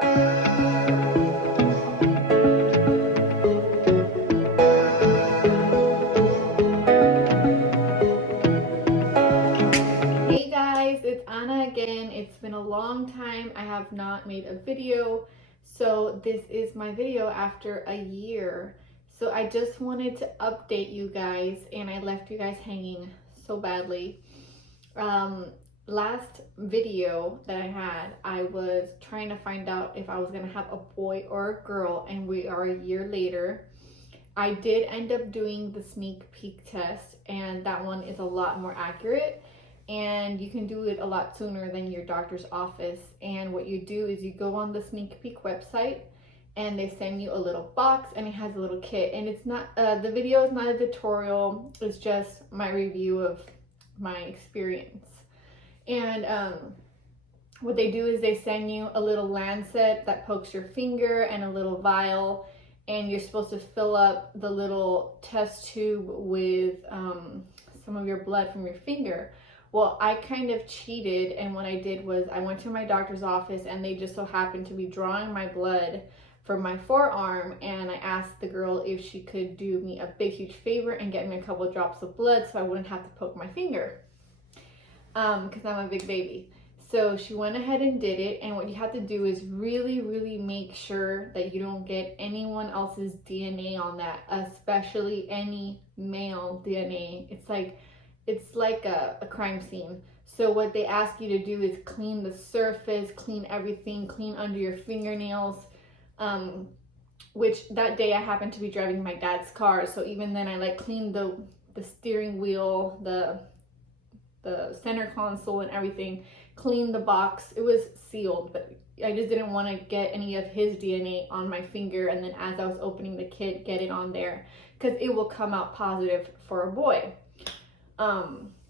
Hey guys, it's Anna again. It's been a long time. I have not made a video, so this is my video after a year. So I just wanted to update you guys, and I left you guys hanging so badly. Last video that I had, I was trying to find out if I was gonna have a boy or a girl, and we are a year later. I did end up doing the sneak peek test, and that one is a lot more accurate, and you can do it a lot sooner than your doctor's office. And what you do is you go on the sneak peek website, and they send you a little box, and it has a little kit. And it's not the video is not a tutorial, it's just my review of my experience. And what they do is they send you a little lancet that pokes your finger and a little vial, and you're supposed to fill up the little test tube with some of your blood from your finger. Well, I kind of cheated, and what I did was I went to my doctor's office, and they just so happened to be drawing my blood from my forearm, and I asked the girl if she could do me a big huge favor and get me a couple of drops of blood so I wouldn't have to poke my finger, because I'm a big baby. So she went ahead and did it, and what you have to do is really make sure that you don't get anyone else's DNA on that, especially any male DNA. It's like a crime scene. So what they ask you to do is clean the surface, clean everything, clean under your fingernails, which that day I happened to be driving my dad's car, so even then I cleaned the steering wheel, the center console and everything, cleaned the box. It was sealed, but I just didn't want to get any of his DNA on my finger, and then as I was opening the kit, get it on there, because it will come out positive for a boy.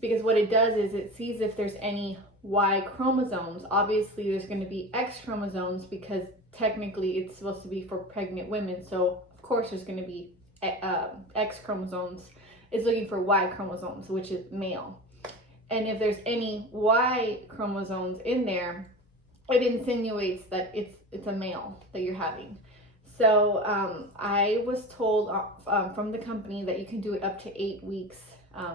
Because what it does is it sees if there's any Y chromosomes. Obviously there's going to be X chromosomes, because technically it's supposed to be for pregnant women, so of course there's going to be X chromosomes. It's looking for Y chromosomes, which is male. And if there's any Y chromosomes in there, it insinuates that it's a male that you're having. So I was told from the company that you can do it up to 8 weeks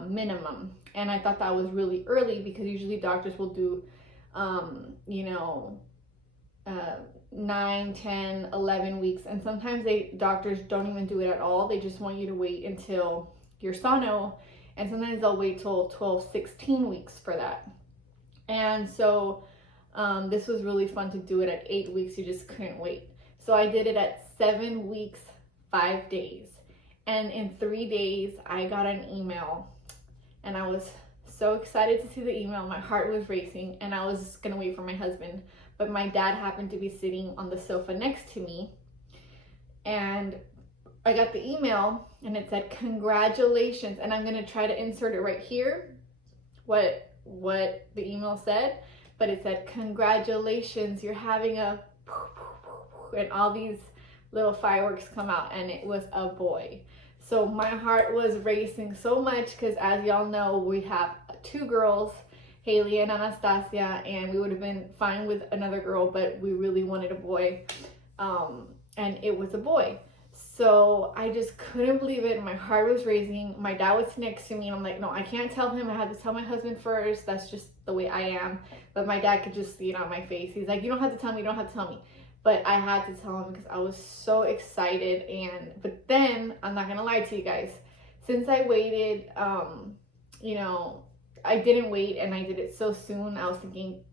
minimum, and I thought that was really early, because usually doctors will do 9, 10, 11 weeks, and sometimes doctors don't even do it at all. They just want you to wait until your sono, and sometimes they'll wait till 12, 16 weeks for that. And so this was really fun to do it at 8 weeks. You just couldn't wait. So I did it at 7 weeks, 5 days. And in 3 days, I got an email, and I was so excited to see the email. My heart was racing, and I was just gonna wait for my husband. But my dad happened to be sitting on the sofa next to me, and I got the email, and it said, "Congratulations." And I'm gonna try to insert it right here, what the email said, but it said, "Congratulations, you're having a," and all these little fireworks come out, and it was a boy. So my heart was racing so much, because as y'all know, we have 2 girls, Haley and Anastasia, and we would have been fine with another girl, but we really wanted a boy, and it was a boy. So I just couldn't believe it. My heart was racing. My dad was next to me, and I'm like, no, I can't tell him. I had to tell my husband first. That's just the way I am. But my dad could just see it on my face. He's like, you don't have to tell me. You don't have to tell me. But I had to tell him, because I was so excited. But then, I'm not going to lie to you guys. Since I waited, I didn't wait, and I did it so soon. I was thinking,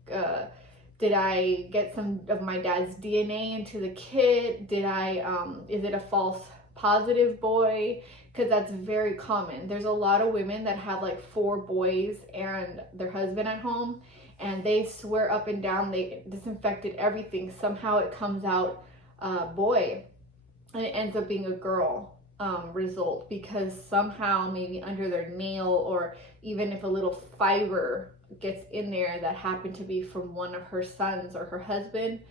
did I get some of my dad's DNA into the kit? Is it a false positive boy? Because that's very common. There's a lot of women that have 4 boys and their husband at home, and they swear up and down they disinfected everything. Somehow it comes out boy, and it ends up being a girl result, because somehow maybe under their nail, or even if a little fiber gets in there that happened to be from one of her sons or her husband,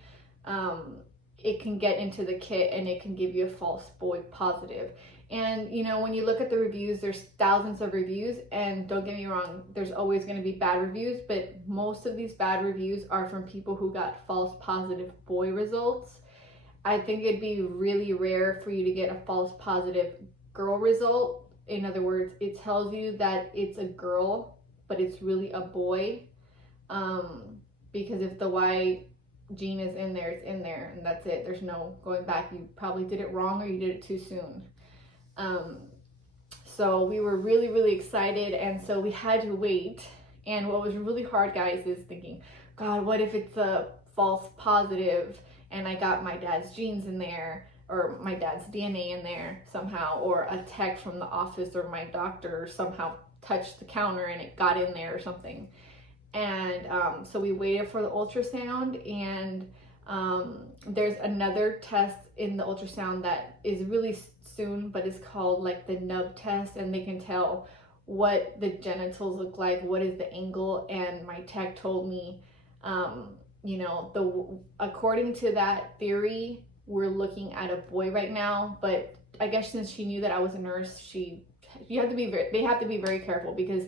it can get into the kit, and it can give you a false boy positive. And you know, when you look at the reviews, there's thousands of reviews, and don't get me wrong, there's always going to be bad reviews, but most of these bad reviews are from people who got false positive boy results. I think it'd be really rare for you to get a false positive girl result. In other words, it tells you that it's a girl, but it's really a boy. Because if the Y gene is in there, it's in there, and that's it. There's no going back. You probably did it wrong, or you did it too soon. So we were really, really excited, and so we had to wait. And what was really hard, guys, is thinking, God, what if it's a false positive and I got my dad's genes in there, or my dad's DNA in there somehow, or a tech from the office or my doctor somehow touched the counter and it got in there or something. And so we waited for the ultrasound, and there's another test in the ultrasound that is really soon, but it's called like the nub test, and they can tell what the genitals look like, what is the angle. And my tech told me, you know, according to that theory, we're looking at a boy right now. But I guess since she knew that I was a nurse, they have to be very careful, because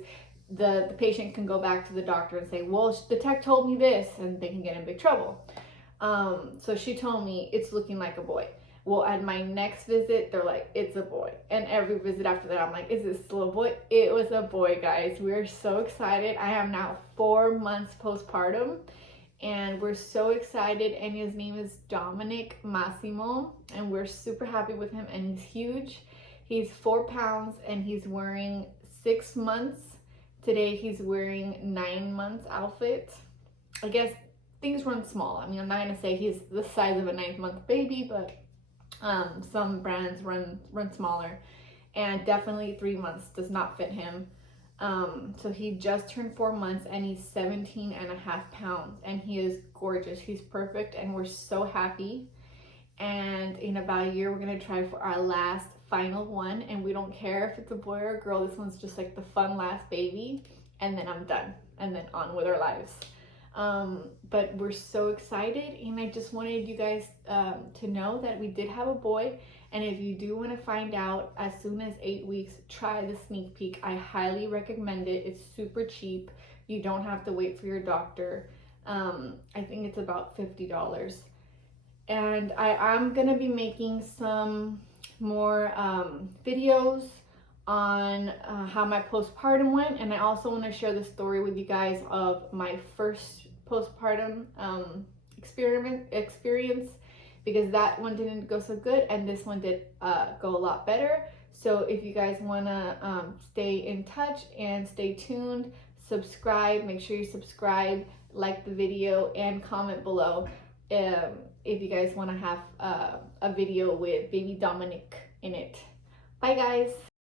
the patient can go back to the doctor and say, well, the tech told me this, and they can get in big trouble. So she told me it's looking like a boy. Well, at my next visit, they're like, it's a boy. And every visit after that, I'm like, is this still a boy? It was a boy, guys. We're so excited. I am now 4 months postpartum, and we're so excited. And his name is Dominic Massimo, and we're super happy with him. And he's huge. He's 4 pounds, and he's wearing 6 months. Today, he's wearing 9 months outfit. I guess things run small. I mean, I'm not gonna say he's the size of a 9th-month baby, but some brands run smaller, and definitely 3 months does not fit him. So he just turned 4 months, and he's 17.5 pounds, and he is gorgeous. He's perfect, and we're so happy. And in about a year, we're gonna try for our last final one, and we don't care if it's a boy or a girl. This one's just like the fun last baby, and then I'm done, and then on with our lives. But we're so excited, and I just wanted you guys to know that we did have a boy. And if you do want to find out as soon as 8 weeks, try the sneak peek. I highly recommend it. It's super cheap. You don't have to wait for your doctor. I think it's about $50. And I'm gonna be making some more videos on how my postpartum went, and I also want to share the story with you guys of my first postpartum experience, because that one didn't go so good and this one did go a lot better. So if you guys want to stay in touch and stay tuned, subscribe, make sure you subscribe, like the video, and comment below if you guys want to have a video with baby Dominic in it. Bye, guys.